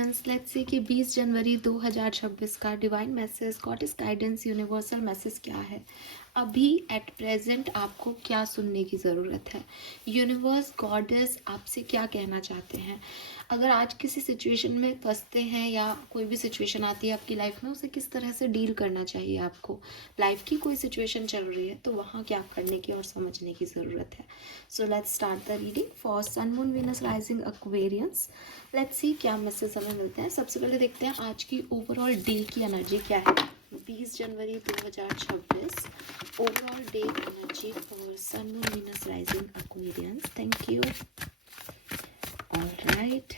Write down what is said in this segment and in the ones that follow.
Aquarians, let's सी कि 20 जनवरी 2026 का divine message, goddess guidance, universal message क्या है। अभी एट प्रेजेंट आपको क्या सुनने की ज़रूरत है, यूनिवर्स गॉडेस आपसे क्या कहना चाहते हैं। अगर आज किसी सिचुएशन में फंसते हैं या कोई भी सिचुएशन आती है आपकी लाइफ में, उसे किस तरह से डील करना चाहिए आपको। लाइफ की कोई सिचुएशन चल रही है तो वहाँ क्या करने की और समझने की ज़रूरत है। So let's start the reading for sun moon Venus rising Aquarians. Let's see क्या मैसेज हमें मिलते हैं। सबसे पहले देखते हैं आज की ओवरऑल डे की एनर्जी क्या है। 20 जनवरी 2026 overall day energy for sun moon Venus rising Aquarians. Thank you. Alright,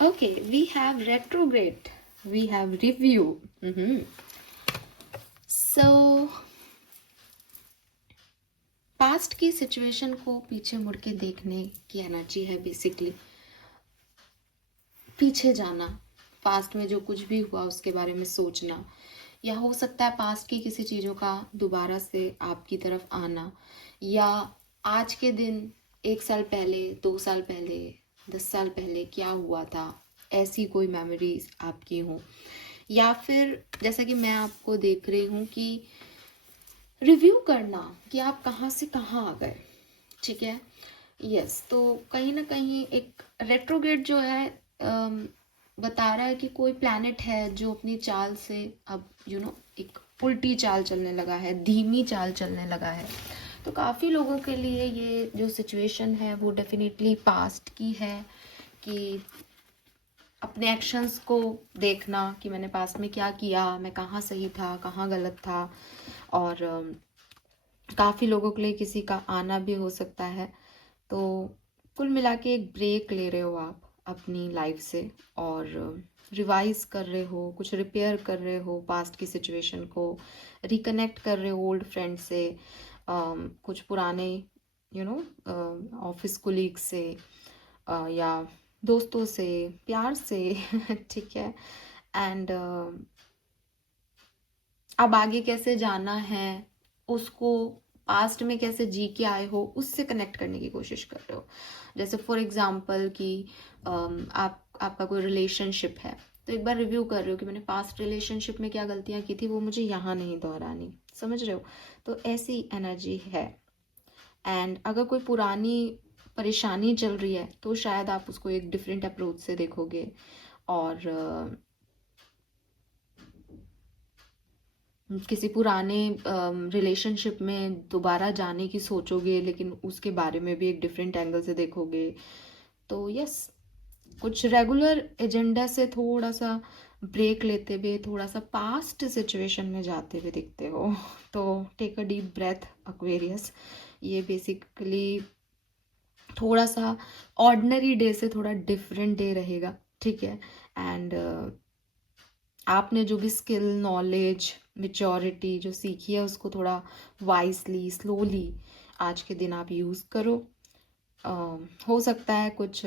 okay, we have retrograde, we have review. So past की सिचुएशन को पीछे मुड़ के देखने की एनर्जी है। बेसिकली पीछे जाना, पास्ट में जो कुछ भी हुआ उसके बारे में सोचना, या हो सकता है पास्ट की किसी चीज़ों का दोबारा से आपकी तरफ आना, या आज के दिन 1 साल पहले, 2 साल पहले, 10 साल पहले क्या हुआ था, ऐसी कोई मेमोरीज आपकी हो। या फिर जैसा कि मैं आपको देख रही हूँ कि रिव्यू करना कि आप कहाँ से कहाँ आ गए। ठीक है, यस। तो कहीं ना कहीं एक रेट्रोग्रेड जो है बता रहा है कि कोई प्लैनेट है जो अपनी चाल से अब एक उल्टी चाल चलने लगा है, धीमी चाल चलने लगा है। तो काफ़ी लोगों के लिए ये जो सिचुएशन है वो डेफिनेटली पास्ट की है, कि अपने एक्शंस को देखना कि मैंने पास्ट में क्या किया, मैं कहाँ सही था, कहाँ गलत था। और काफ़ी लोगों के लिए किसी का आना भी हो सकता है। तो कुल मिला के एक ब्रेक ले रहे हो आप अपनी लाइफ से, और रिवाइज कर रहे हो, कुछ रिपेयर कर रहे हो, पास्ट की सिचुएशन को रिकनेक्ट कर रहे हो ओल्ड फ्रेंड से, कुछ पुराने ऑफिस कोलीग से, या दोस्तों से, प्यार से। ठीक है। एंड अब आगे कैसे जाना है, उसको पास्ट में कैसे जी के आए हो उससे कनेक्ट करने की कोशिश कर रहे हो। जैसे फॉर एग्जांपल कि आपका कोई रिलेशनशिप है, तो एक बार रिव्यू कर रहे हो कि मैंने पास्ट रिलेशनशिप में क्या गलतियां की थी, वो मुझे यहाँ नहीं दोहरानी। समझ रहे हो? तो ऐसी एनर्जी है। एंड अगर कोई पुरानी परेशानी चल रही है तो शायद आप उसको एक डिफरेंट अप्रोच से देखोगे, और किसी पुराने रिलेशनशिप में दोबारा जाने की सोचोगे, लेकिन उसके बारे में भी एक डिफरेंट एंगल से देखोगे। तो यस, कुछ रेगुलर एजेंडा से थोड़ा सा ब्रेक लेते हुए, थोड़ा सा पास्ट सिचुएशन में जाते हुए दिखते हो। तो take a deep breath Aquarius. ये बेसिकली थोड़ा सा ऑर्डिनरी डे से थोड़ा डिफरेंट डे रहेगा। ठीक है। एंड आपने जो भी स्किल, नॉलेज, मेच्योरिटी जो सीखी है उसको थोड़ा वाइजली, स्लोली आज के दिन आप यूज़ करो। हो सकता है कुछ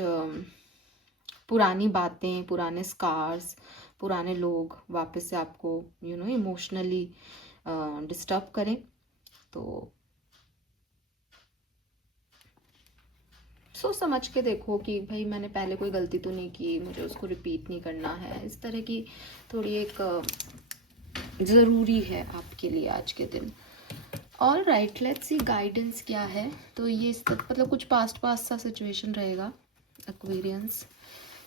पुरानी बातें, पुराने स्कार्स, पुराने लोग वापस से आपको इमोशनली डिस्टर्ब करें। तो सोच समझ के देखो कि भाई मैंने पहले कोई गलती तो नहीं की, मुझे उसको रिपीट नहीं करना है। इस तरह की थोड़ी एक ज़रूरी है आपके लिए आज के दिन। All right, let's see guidance क्या है। तो ये मतलब कुछ पास्ट सा सिचुएशन रहेगा एक्वेरियंस।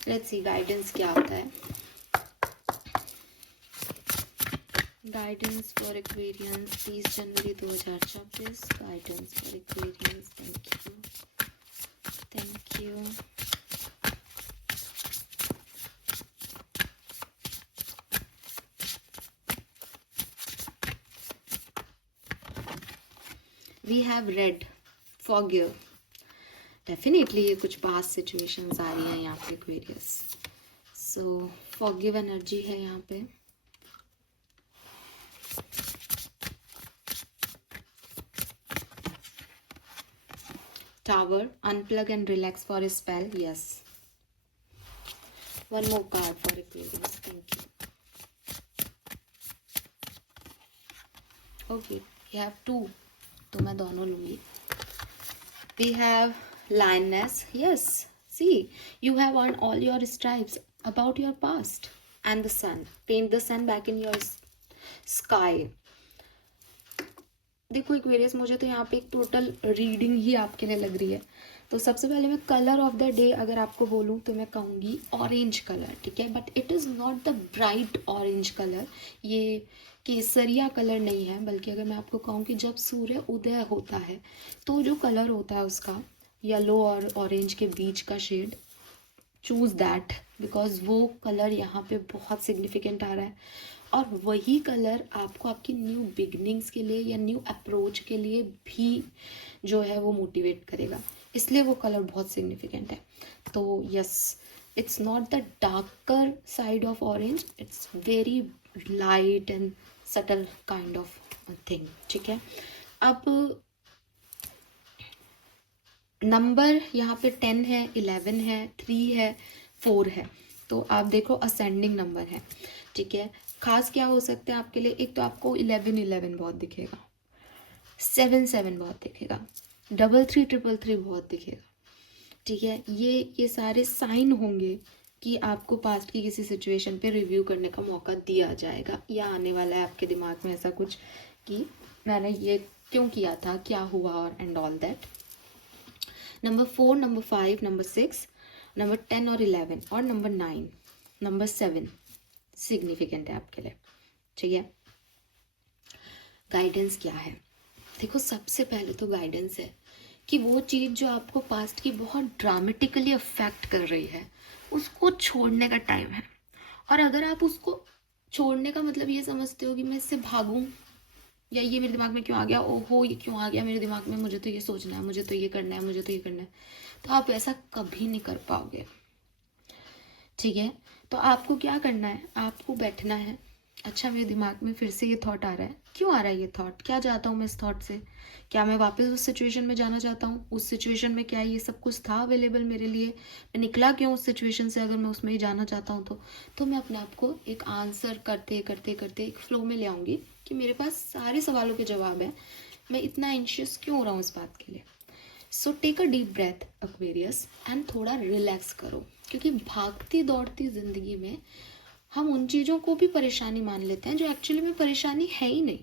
लेट्स सी गाइडेंस क्या होता है। गाइडेंस फॉर एक्वेरियंस 30 जनवरी 2026। Guidance for Aquarians. Thank you. We have read forgive. Definitely ये कुछ पास्ट सिचुएशंस आ रही हैं यहाँ पे एक्वेरियस। सो फॉरगिव एनर्जी है यहाँ पे। Tower, unplug and relax for a spell. Yes. One more card for Aquarius. Okay, we have two, तो मैं दोनों लूँगी. We have lioness. Yes, see, you have earned all your stripes about your past. And the sun. Paint the sun back in your sky. देखो Aquarius, मुझे तो यहाँ पे एक टोटल रीडिंग ही आपके लिए लग रही है. तो सबसे पहले मैं कलर ऑफ द डे अगर आपको बोलूँ तो मैं कहूँगी ऑरेंज कलर. ठीक है, but it is not the bright orange colour. ये केसरिया कलर नहीं है, बल्कि अगर मैं आपको कहूँ कि जब सूर्य उदय होता है तो जो कलर होता है उसका येलो और ऑरेंज के बीच का शेड, चूज़ दैट, बिकॉज वो कलर यहाँ पे बहुत सिग्निफिकेंट आ रहा है. और वही कलर आपको आपकी न्यू बिगनिंग्स के लिए या न्यू अप्रोच के लिए भी जो है वो मोटिवेट करेगा, इसलिए वो कलर बहुत सिग्निफिकेंट है. तो yes, it's not the darker side of orange, it's very light and subtle kind of thing. ठीक है, अब नंबर यहाँ पे 10 है, 11 है, 3 है, 4 है. तो आप देखो असेंडिंग नंबर है. ठीक है, खास क्या हो सकता है आपके लिए, एक तो आपको 11 बहुत दिखेगा, 7 बहुत दिखेगा, 33 बहुत दिखेगा. ठीक है, ये सारे साइन होंगे कि आपको पास्ट की किसी सिचुएशन पे रिव्यू करने का मौका दिया जाएगा, या आने वाला है आपके दिमाग में ऐसा कुछ कि मैंने ये क्यों किया था, क्या हुआ, और and all that. Number 4, number 5, number 6, number 10 और 11 और नंबर 9, नंबर 7 सिग्निफिकेंट है आपके लिए. ठीक है, गाइडेंस क्या है? देखो, सबसे पहले तो गाइडेंस है कि वो चीज़ जो आपको पास्ट की बहुत ड्रामेटिकली अफेक्ट कर रही है उसको छोड़ने का टाइम है. और अगर आप उसको छोड़ने का मतलब ये समझते हो कि मैं इससे भागूं, या ये मेरे दिमाग में क्यों आ गया, ओहो ये क्यों आ गया मेरे दिमाग में, मुझे तो ये सोचना है, मुझे तो ये करना है, मुझे तो ये करना है, तो आप ऐसा कभी नहीं कर पाओगे. ठीक है, तो आपको क्या करना है, आपको बैठना है. अच्छा, मेरे दिमाग में फिर से ये थॉट आ रहा है, क्यों आ रहा है ये थॉट, क्या चाहता हूँ मैं इस थॉट से, क्या मैं वापस उस सिचुएशन में जाना चाहता हूँ, उस सिचुएशन में क्या ये सब कुछ था अवेलेबल मेरे लिए, मैं निकला क्यों उस सिचुएशन से, अगर मैं उसमें ही जाना चाहता हूँ तो मैं अपने आप को एक आंसर करते करते करते एक फ्लो में ले आऊँगी कि मेरे पास सारे सवालों के जवाब है, मैं इतना एंशियस क्यों हो रहा हूँ इस बात के लिए. So take a deep breath Aquarius and थोड़ा रिलैक्स करो, क्योंकि भागती दौड़ती ज़िंदगी में हम उन चीज़ों को भी परेशानी मान लेते हैं जो एक्चुअली में परेशानी है ही नहीं.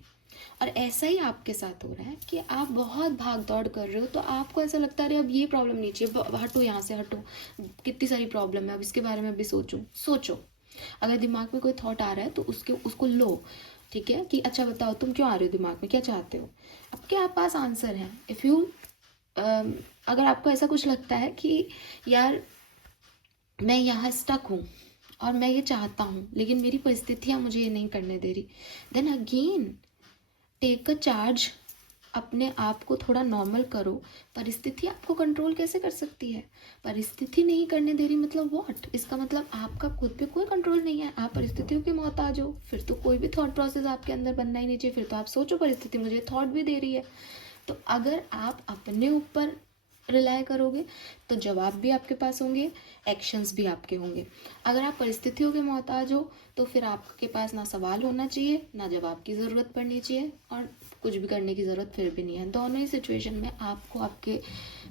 और ऐसा ही आपके साथ हो रहा है कि आप बहुत भाग दौड़ कर रहे हो, तो आपको ऐसा लगता है अरे अब ये प्रॉब्लम नहीं चाहिए, हटो यहाँ से हटो, कितनी सारी प्रॉब्लम है, अब इसके बारे में भी सोचो. अगर दिमाग में कोई थॉट आ रहा है तो उसको लो. ठीक है, कि अच्छा बताओ तुम क्यों आ रहे हो दिमाग में, क्या चाहते हो. आपके पास आंसर है. इफ़ यू अगर आपको ऐसा कुछ लगता है कि यार मैं यहाँ स्टक हूँ और मैं ये चाहता हूँ लेकिन मेरी परिस्थितियाँ मुझे ये नहीं करने दे रही, then again take a charge, अपने आप को थोड़ा नॉर्मल करो. परिस्थिति आपको कंट्रोल कैसे कर सकती है, परिस्थिति नहीं करने दे रही मतलब व्हाट, इसका मतलब आपका खुद पे कोई कंट्रोल नहीं है, आप परिस्थितियों के मोहताज हो. फिर तो कोई भी थॉट प्रोसेस आपके अंदर बनना ही नहीं चाहिए, फिर तो आप सोचो परिस्थिति मुझे थॉट भी दे रही है. तो अगर आप अपने ऊपर रिलाय करोगे तो जवाब भी आपके पास होंगे, एक्शंस भी आपके होंगे. अगर आप परिस्थितियों के मोहताज हो तो फिर आपके पास ना सवाल होना चाहिए, ना जवाब की ज़रूरत पड़नी चाहिए, और कुछ भी करने की ज़रूरत फिर भी नहीं है. दोनों ही सिचुएशन में आपको आपके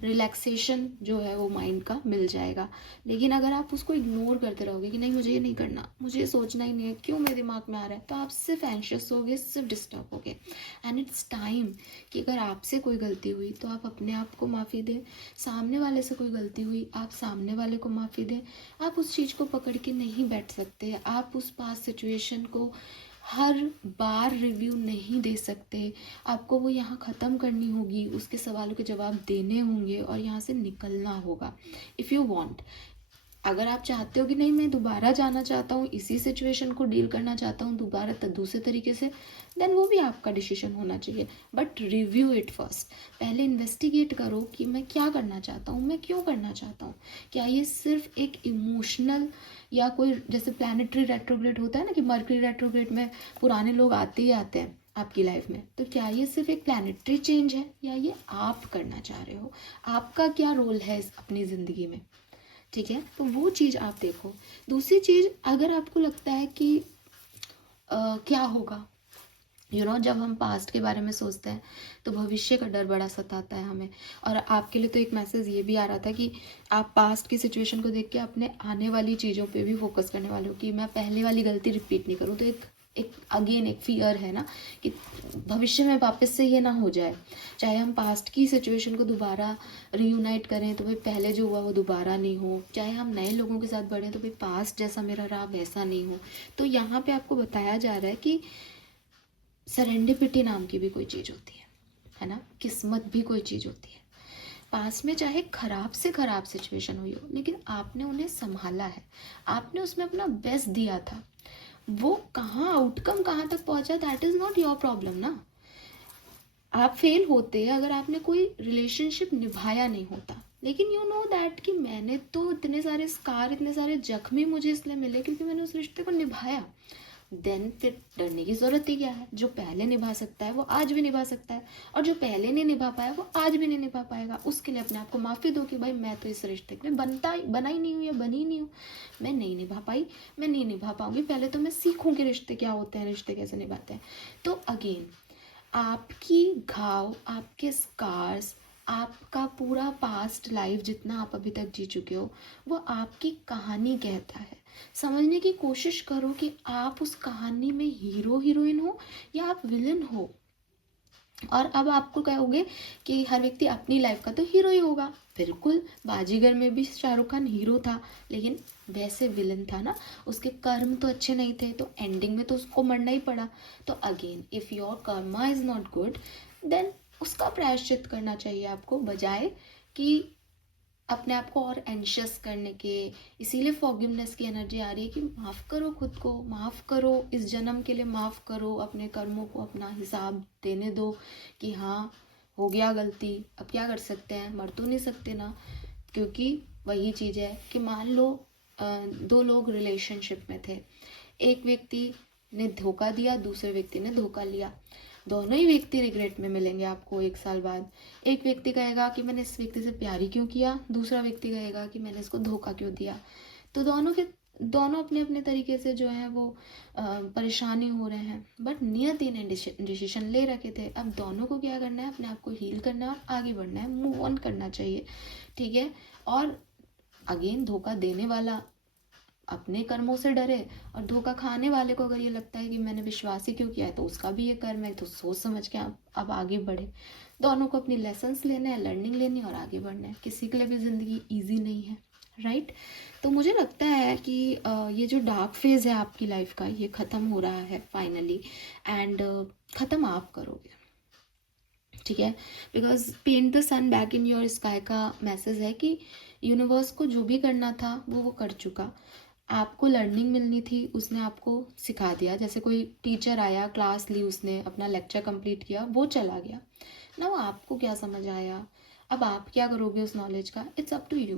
रिलैक्सेशन जो है वो माइंड का मिल जाएगा. लेकिन अगर आप उसको इग्नोर करते रहोगे कि नहीं मुझे ये नहीं करना, मुझे ये सोचना ही नहीं है, क्यों मेरे दिमाग में आ रहा है, तो आप सिर्फ एंशियस होगे, सिर्फ डिस्टर्ब होगे. एंड इट्स टाइम कि अगर आपसे कोई गलती हुई तो आप अपने आप को माफ़ी दें, सामने वाले से कोई गलती हुई आप सामने वाले को माफ़ी दें. आप उस चीज़ को पकड़ के नहीं बैठ सकते, आप उस पास सिचुएशन को हर बार रिव्यू नहीं दे सकते. आपको वो यहाँ ख़त्म करनी होगी, उसके सवालों के जवाब देने होंगे और यहाँ से निकलना होगा. इफ़ यू वांट, अगर आप चाहते हो कि नहीं मैं दोबारा जाना चाहता हूँ, इसी सिचुएशन को डील करना चाहता हूँ दोबारा दूसरे तरीके से, देन वो भी आपका डिसीजन होना चाहिए. बट रिव्यू इट फर्स्ट, पहले इन्वेस्टिगेट करो कि मैं क्या करना चाहता हूँ, मैं क्यों करना चाहता हूँ. क्या ये सिर्फ एक इमोशनल या कोई जैसे प्लानिटरी रेट्रोग्रेड होता है ना कि मर्करी रेट्रोग्रेड में पुराने लोग आते ही आते हैं आपकी लाइफ में, तो क्या ये सिर्फ एक प्लानिटरी चेंज है या ये आप करना चाह रहे हो, आपका क्या रोल है इस अपनी ज़िंदगी में. ठीक है, तो वो चीज़ आप देखो. दूसरी चीज़, अगर आपको लगता है कि क्या होगा, जब हम पास्ट के बारे में सोचते हैं तो भविष्य का डर बड़ा सताता है हमें। और आपके लिए तो एक मैसेज ये भी आ रहा था कि आप पास्ट की सिचुएशन को देख के अपने आने वाली चीज़ों पे भी फोकस करने वाले हो कि मैं पहले वाली गलती रिपीट नहीं करूँ। तो एक एक अगेन एक फियर है ना कि भविष्य में वापस से ये ना हो जाए। चाहे हम पास्ट की सिचुएशन को दोबारा रीयूनाइट करें तो भाई पहले जो हुआ वो दोबारा नहीं हो, चाहे हम नए लोगों के साथ बढ़ें तो भाई पास्ट जैसा मेरा रहा वैसा नहीं हो। तो यहाँ पे आपको बताया जा रहा है कि सेरेंडिपिटी नाम की भी कोई चीज़ होती है ना, किस्मत भी कोई चीज़ होती है। पास में चाहे खराब से खराब सिचुएशन हुई हो लेकिन आपने उन्हें संभाला है, आपने उसमें अपना बेस्ट दिया था। वो कहाँ आउटकम कहाँ तक पहुंचा that is not your problem ना। आप फेल होते अगर आपने कोई रिलेशनशिप निभाया नहीं होता, लेकिन यू नो दैट कि मैंने तो इतने सारे स्कार, इतने सारे जख्मी मुझे इसलिए मिले क्योंकि मैंने उस रिश्ते को निभाया। देन फिर डरने की ज़रूरत ही क्या है। जो पहले निभा सकता है वो आज भी निभा सकता है, और जो पहले नहीं निभा पाया वो आज भी नहीं निभा पाएगा। उसके लिए अपने आप को माफ़ी दो कि भाई मैं तो इस रिश्ते में बना ही नहीं हूँ या बनी नहीं हूँ, मैं नहीं निभा पाई, मैं नहीं निभा पाऊंगी। पहले तो मैं सीखूँ कि रिश्ते क्या होते हैं, रिश्ते कैसे निभाते हैं। तो अगेन आपकी घाव, आपके स्कार्स, आपका पूरा पास्ट लाइफ जितना आप अभी तक जी चुके हो वो आपकी कहानी कहता है। समझने की कोशिश करो कि आप उस कहानी में हीरो हीरोइन हो या आप विलन हो। और अब आपको कहोगे कि हर व्यक्ति अपनी लाइफ का तो हीरो ही होगा। बिल्कुल, बाजीगर में भी शाहरुख खान हीरो था लेकिन वैसे विलन था ना, उसके कर्म तो अच्छे नहीं थे तो एंडिंग में तो उसको मरना ही पड़ा। तो again if your karma is not good then उसका प्रायश्चित करना चाहिए आपको, बजाय कि अपने आप को और एंशियस करने के। इसीलिए फॉरगिवनेस की एनर्जी आ रही है कि माफ़ करो खुद को, माफ़ करो इस जन्म के लिए, माफ़ करो अपने कर्मों को, अपना हिसाब देने दो कि हाँ हो गया गलती, अब क्या कर सकते हैं, मर तो नहीं सकते ना। क्योंकि वही चीज़ है कि मान लो दो लोग रिलेशनशिप में थे, एक व्यक्ति ने धोखा दिया, दूसरे व्यक्ति ने धोखा लिया। दोनों ही व्यक्ति रिग्रेट में मिलेंगे आपको 1 साल बाद। एक व्यक्ति कहेगा कि मैंने इस व्यक्ति से प्यार ही क्यों किया, दूसरा व्यक्ति कहेगा कि मैंने इसको धोखा क्यों दिया। तो दोनों अपने अपने तरीके से जो है वो परेशानी हो रहे हैं, बट नियति ने डिसीजन ले रखे थे। अब दोनों को क्या करना है, अपने आप को हील करना है और आगे बढ़ना है, मूव ऑन करना चाहिए, ठीक है। और अगेन धोखा देने वाला अपने कर्मों से डरे, और धोखा खाने वाले को अगर ये लगता है कि मैंने विश्वास ही क्यों किया है तो उसका भी ये कर्म है, तो सोच समझ के अब आगे बढ़े। दोनों को अपनी लेसन्स लेने हैं, लर्निंग लेनी है और आगे बढ़ना है। किसी के लिए भी ज़िंदगी ईजी नहीं है, राइट। तो मुझे लगता है कि ये जो डार्क फेज़ है आपकी लाइफ का ये ख़त्म हो रहा है फाइनली, एंड ख़त्म आप करोगे, ठीक है। Because paint the sun back in your sky का मैसेज है कि यूनिवर्स को जो भी करना था वो कर चुका। आपको लर्निंग मिलनी थी, उसने आपको सिखा दिया। जैसे कोई टीचर आया, क्लास ली, उसने अपना लेक्चर कंप्लीट किया, वो चला गया ना। वो आपको क्या समझ आया, अब आप क्या करोगे उस नॉलेज का, इट्स अप टू यू।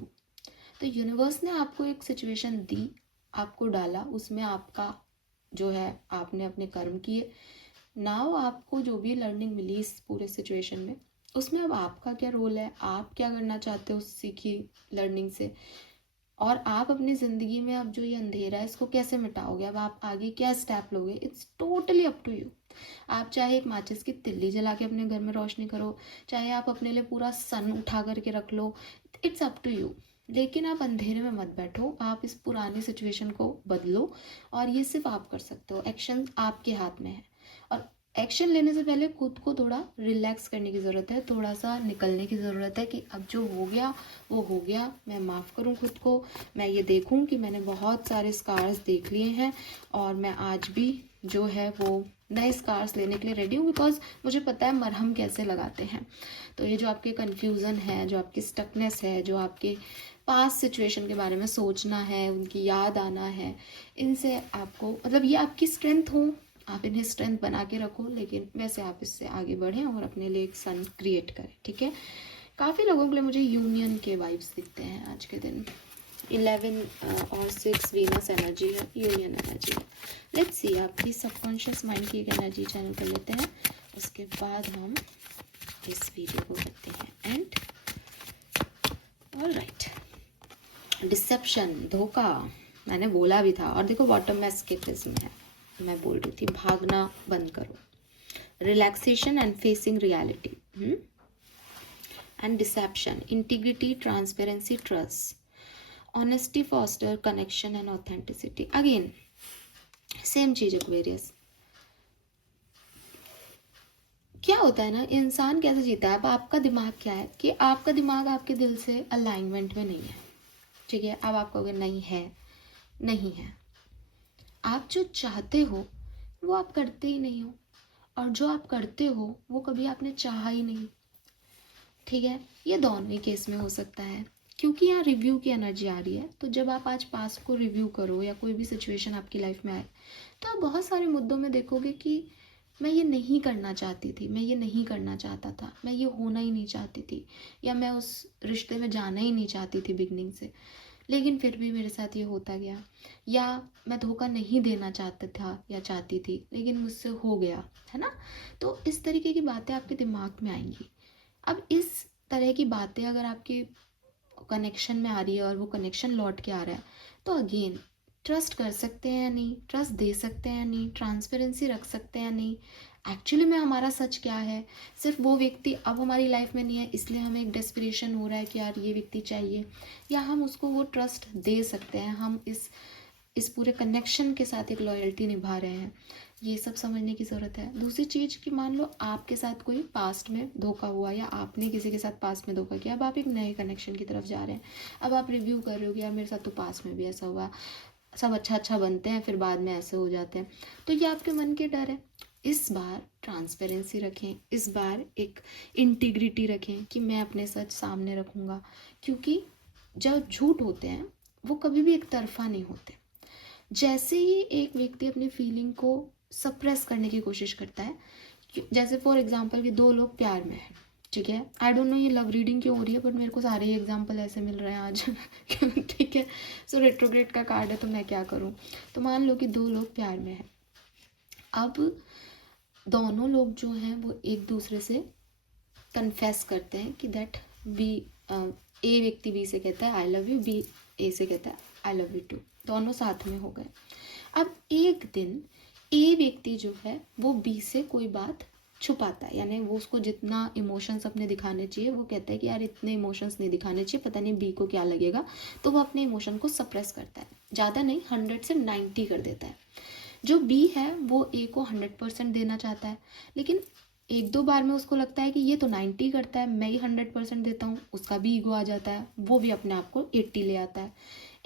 तो यूनिवर्स ने आपको एक सिचुएशन दी, आपको डाला उसमें, आपका जो है आपने अपने कर्म किए। नाउ आपको जो भी लर्निंग मिली इस पूरे सिचुएशन में, उसमें अब आपका क्या रोल है, आप क्या करना चाहते हो उस सीखी लर्निंग से, और आप अपनी ज़िंदगी में अब जो ये अंधेरा है इसको कैसे मिटाओगे, अब आप आगे क्या स्टेप लोगे, it's totally up to you. आप चाहे एक माचिस की तिल्ली जला के अपने घर में रोशनी करो, चाहे आप अपने लिए पूरा सन उठा करके रख लो, इट्स अप टू यू। लेकिन आप अंधेरे में मत बैठो, आप इस पुरानी सिचुएशन को बदलो, और ये सिर्फ आप कर सकते हो। एक्शन आपके हाथ में है, और एक्शन लेने से पहले खुद को थोड़ा रिलैक्स करने की ज़रूरत है, थोड़ा सा निकलने की ज़रूरत है कि अब जो हो गया वो हो गया, मैं माफ़ करूं खुद को। मैं ये देखूं कि मैंने बहुत सारे स्कार्स देख लिए हैं और मैं आज भी जो है वो नए स्कार्स लेने के लिए रेडी हूँ, बिकॉज मुझे पता है मरहम कैसे लगाते हैं। तो ये जो आपके कन्फ्यूज़न है, जो आपकी स्टकनेस है, जो आपके पास्ट सिचुएशन के बारे में सोचना है, उनकी याद आना है, इनसे आपको मतलब ये आपकी स्ट्रेंथ हो, आप इन्हें स्ट्रेंथ बना के रखो, लेकिन वैसे आप इससे आगे बढ़ें और अपने लिए एक सन क्रिएट करें, ठीक है। काफ़ी लोगों के लिए मुझे यूनियन के वाइब्स दिखते हैं आज के दिन। 11 और 6 वीनस एनर्जी है, यूनियन एनर्जी है। लेट्स सी आपकी सबकॉन्शियस माइंड की एक एनर्जी चैनल कर लेते हैं, उसके बाद हम इस वीडियो को करते हैं एंड। ऑलराइट, डिसेप्शन, धोखा, मैंने बोला भी था। और देखो बॉटम में एस्केपिज्म है, मैं बोल रही थी भागना बंद करो, relaxation and facing reality. And deception, integrity, transparency, trust. Honesty foster connection and authenticity. Again, same चीज एक्वेरियस. क्या होता है ना, इंसान कैसे जीता है. अब आपका दिमाग क्या है कि आपका दिमाग आपके दिल से अलाइनमेंट में नहीं है. ठीक है, अब आप कहोगे नहीं है, नहीं है. आप जो चाहते हो वो आप करते ही नहीं हो, और जो आप करते हो वो कभी आपने चाहा ही नहीं. ठीक है, ये दोनों ही केस में हो सकता है, क्योंकि यहाँ रिव्यू की एनर्जी आ रही है. तो जब आप आज पास्ट को रिव्यू करो या कोई भी सिचुएशन आपकी लाइफ में आए, तो आप बहुत सारे मुद्दों में देखोगे कि मैं ये नहीं करना चाहती थी, मैं ये नहीं करना चाहता था, मैं ये होना ही नहीं चाहती थी, या मैं उस रिश्ते में जाना ही नहीं चाहती थी बिगनिंग से, लेकिन फिर भी मेरे साथ ये होता गया. या मैं धोखा नहीं देना चाहता था या चाहती थी, लेकिन मुझसे हो गया, है ना. तो इस तरीके की बातें आपके दिमाग में आएंगी. अब इस तरह की बातें अगर आपके कनेक्शन में आ रही है और वो कनेक्शन लौट के आ रहा है, तो अगेन ट्रस्ट कर सकते हैं या नहीं, ट्रस्ट दे सकते हैं या नहीं, ट्रांसपेरेंसी रख सकते हैं या नहीं, एक्चुअली में हमारा सच क्या है. सिर्फ वो व्यक्ति अब हमारी लाइफ में नहीं है इसलिए हमें एक डेस्पिरेशन हो रहा है कि यार ये व्यक्ति चाहिए, या हम उसको वो ट्रस्ट दे सकते हैं, हम इस पूरे कनेक्शन के साथ एक लॉयल्टी निभा रहे हैं. ये सब समझने की ज़रूरत है. दूसरी चीज़ कि मान लो आपके साथ कोई पास्ट में धोखा हुआ, या आपने किसी के साथ पास्ट में धोखा किया, अब आप एक नए कनेक्शन की तरफ जा रहे हैं. अब आप रिव्यू कर रहे हो कि यार मेरे साथ तो पास्ट में भी ऐसा हुआ, सब अच्छा अच्छा बनते हैं फिर बाद में ऐसे हो जाते हैं. तो ये आपके मन के डर है. इस बार ट्रांसपेरेंसी रखें, इस बार एक इंटीग्रिटी रखें कि मैं अपने सच सामने रखूँगा, क्योंकि जब झूठ होते हैं वो कभी भी एक तरफा नहीं होते. जैसे ही एक व्यक्ति अपनी फीलिंग को सप्रेस करने की कोशिश करता है, जैसे फॉर एग्जांपल कि दो लोग प्यार में हैं, ठीक है, आई डोंट नो ये लव रीडिंग क्यों हो रही है, बट मेरे को सारे ही एग्जांपल ऐसे मिल रहे हैं आज. ठीक है, सो रेट्रोग्रेड का कार्ड है तो मैं क्या करूं. तो मान लो कि दो लोग प्यार में हैं. अब दोनों लोग जो हैं वो एक दूसरे से कन्फेस करते हैं कि दैट बी, ए व्यक्ति बी से कहता है आई लव यू, बी ए से कहता है आई लव यू टू, दोनों साथ में हो गए. अब एक दिन ए व्यक्ति जो है वो बी से कोई बात छुपाता है, यानी वो उसको जितना इमोशंस अपने दिखाने चाहिए वो कहता है कि यार इतने इमोशंस नहीं दिखाने चाहिए, पता नहीं बी को क्या लगेगा, तो वो अपने इमोशन को सप्रेस करता है. ज़्यादा नहीं, 100 से 90 कर देता है. जो बी है वो ए को 100% देना चाहता है, लेकिन एक दो बार में उसको लगता है कि ये तो 90 करता है, मैं ही 100% देता हूँ, उसका भी ईगो आ जाता है, वो भी अपने आप को 80 ले आता है.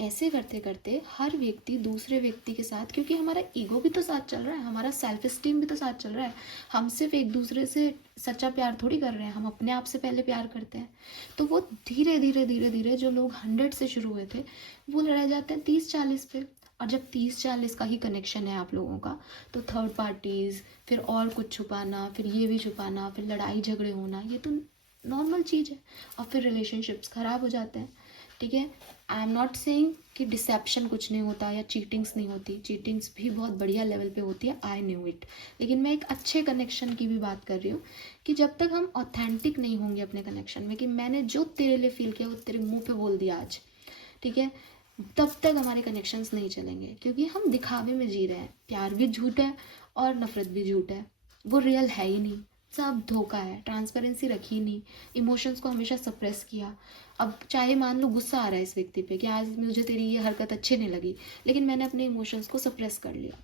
ऐसे करते करते हर व्यक्ति दूसरे व्यक्ति के साथ, क्योंकि हमारा ईगो भी तो साथ चल रहा है, हमारा सेल्फ इस्टीम भी तो साथ चल रहा है, हम सिर्फ एक दूसरे से सच्चा प्यार थोड़ी कर रहे हैं, हम अपने आप से पहले प्यार करते हैं. तो वो धीरे धीरे धीरे धीरे जो लोग 100 से शुरू हुए थे वो लड़ाई जाते हैं 30-40 पे. और जब 30-40 का ही कनेक्शन है आप लोगों का, तो थर्ड पार्टीज़, फिर और कुछ छुपाना, फिर ये भी छुपाना, फिर लड़ाई झगड़े होना, ये तो नॉर्मल चीज़ है. और फिर रिलेशनशिप्स ख़राब हो जाते हैं. ठीक है, आई एम नॉट सेइंग कि डिसेप्शन कुछ नहीं होता या चीटिंग्स नहीं होती, चीटिंग्स भी बहुत बढ़िया लेवल पे होती है, आई न्यू इट. लेकिन मैं एक अच्छे कनेक्शन की भी बात कर रही हूँ कि जब तक हम ऑथेंटिक नहीं होंगे अपने कनेक्शन में, कि मैंने जो तेरे लिए फील किया वो तेरे मुंह पे बोल दिया आज, ठीक है, तब तक हमारे कनेक्शंस नहीं चलेंगे, क्योंकि हम दिखावे में जी रहे हैं. प्यार भी झूठ है और नफरत भी झूठ है, वो रियल है ही नहीं, सब धोखा है. ट्रांसपेरेंसी रखी नहीं, इमोशंस को हमेशा सप्रेस किया. अब चाहे मान लो गुस्सा आ रहा है इस व्यक्ति पे कि आज मुझे तेरी ये हरकत अच्छी नहीं लगी, लेकिन मैंने अपने इमोशंस को सप्रेस कर लिया.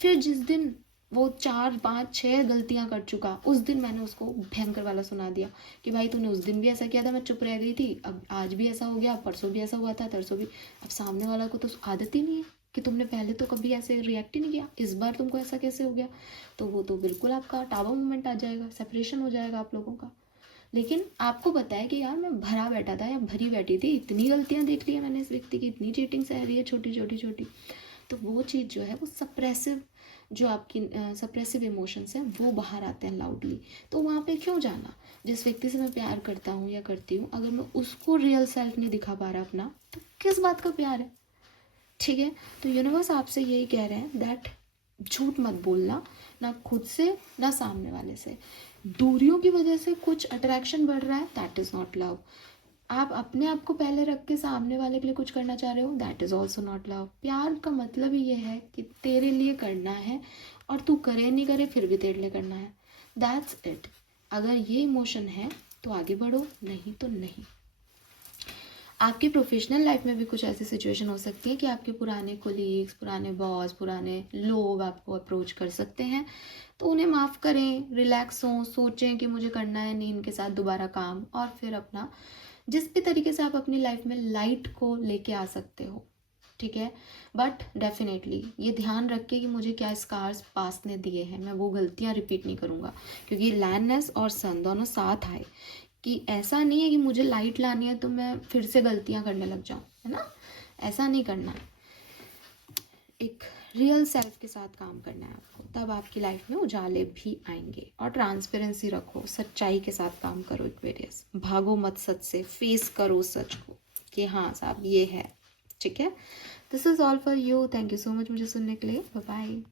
फिर जिस दिन वो 4-5-6 गलतियां कर चुका, उस दिन मैंने उसको भयंकर वाला सुना दिया कि भाई तूने उस दिन भी ऐसा किया था, मैं चुप रह गई थी, अब आज भी ऐसा हो गया, परसों भी ऐसा हुआ था, तरसों भी. अब सामने वाला को तो आदत ही नहीं है कि तुमने पहले तो कभी ऐसे रिएक्ट ही नहीं किया, इस बार तुमको ऐसा कैसे हो गया. तो वो तो बिल्कुल आपका टावा मोमेंट आ जाएगा, सेपरेशन हो जाएगा आप लोगों का. लेकिन आपको पता है कि यार मैं भरा बैठा था या भरी बैठी थी, इतनी गलतियां देख ली है मैंने इस व्यक्ति की, इतनी चीटिंग सह रही है छोटी छोटी छोटी. तो वो चीज़ जो है वो सप्रेसिव, जो आपकी सप्रेसिव इमोशंस हैं वो बाहर आते हैं लाउडली. तो वहाँ पे क्यों जाना. जिस व्यक्ति से मैं प्यार करता हूँ या करती हूँ, अगर मैं उसको रियल सेल्फ नहीं दिखा पा रहा अपना, तो किस बात का प्यार है. ठीक है, तो यूनिवर्स आपसे यही कह रहे हैं दैट झूठ मत बोलना, ना खुद से ना सामने वाले से. दूरियों की वजह से कुछ अट्रैक्शन बढ़ रहा है, दैट इज़ नॉट लव. आप अपने आप को पहले रख के सामने वाले के लिए कुछ करना चाह रहे हो, that is also not love. प्यार का मतलब ही ये है कि तेरे लिए करना है, और तू करे नहीं करे फिर भी तेरे लिए करना है. That's it. अगर ये इमोशन है तो आगे बढ़ो, नहीं तो नहीं। आपकी प्रोफेशनल लाइफ में भी कुछ ऐसी सिचुएशन हो सकती है कि आपके पुराने कोलीग्स, पुराने बॉस, पुराने लोग आपको अप्रोच कर सकते हैं, तो उन्हें माफ़ करें, रिलैक्स हों, सोचें कि मुझे करना है नहीं इनके साथ दोबारा काम, और फिर अपना जिस भी तरीके से आप अपनी लाइफ में लाइट को लेके आ सकते हो, ठीक है। बट डेफिनेटली ये ध्यान रख के कि मुझे क्या स्कार्स पास्ट ने दिए हैं, मैं वो गलतियाँ रिपीट नहीं करूँगा, क्योंकि लैंडनेस और सन दोनों साथ आए, कि ऐसा नहीं है कि मुझे लाइट लानी है तो मैं फिर से गलतियाँ करने लग जाऊँ, है ना। ऐसा नहीं करना है, एक रियल सेल्फ के साथ काम करना है आपको, तब आपकी लाइफ में उजाले भी आएंगे। और ट्रांसपेरेंसी रखो, सच्चाई के साथ काम करो, एक्वेरियस, भागो मत सच से, फेस करो सच को कि हाँ साहब ये है, ठीक है। This is all for you, thank you so much मुझे सुनने के लिए, बाय बाय।